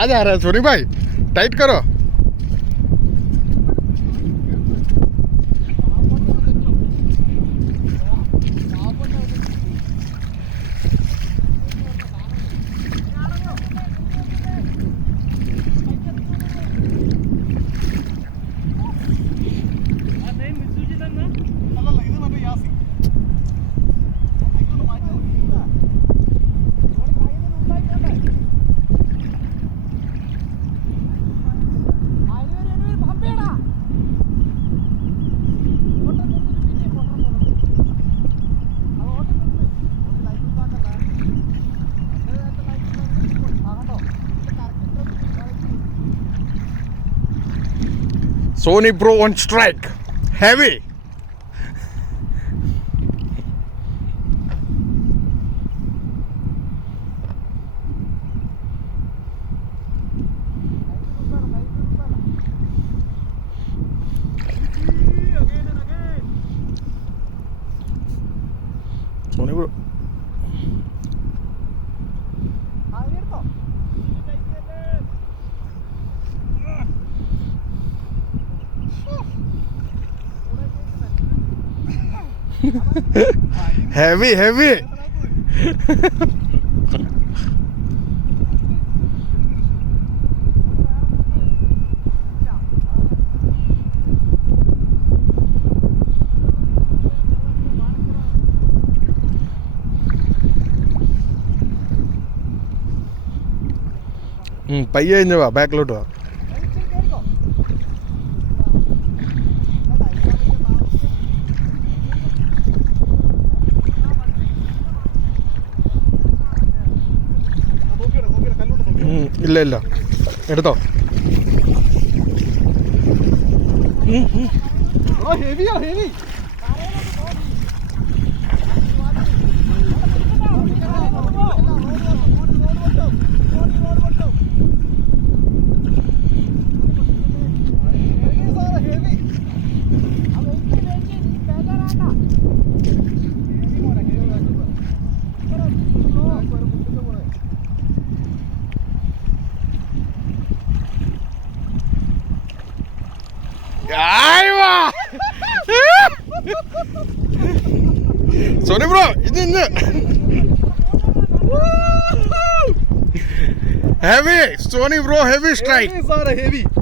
आ जा रहा है सोनी भाई, टाइट करो। Sony Pro on strike, heavy. Sony Pro. Heavy, heavy. പയ്യെ ഇഞ്ഞ് വാ, ബാക്കിലോട്ട് വാ. ഇല്ല ഇല്ല, എടുത്തോ. ഹെവിയാ heavy. Sony Bro, ini heavy. Sony Bro heavy strike. Heavy, heavy.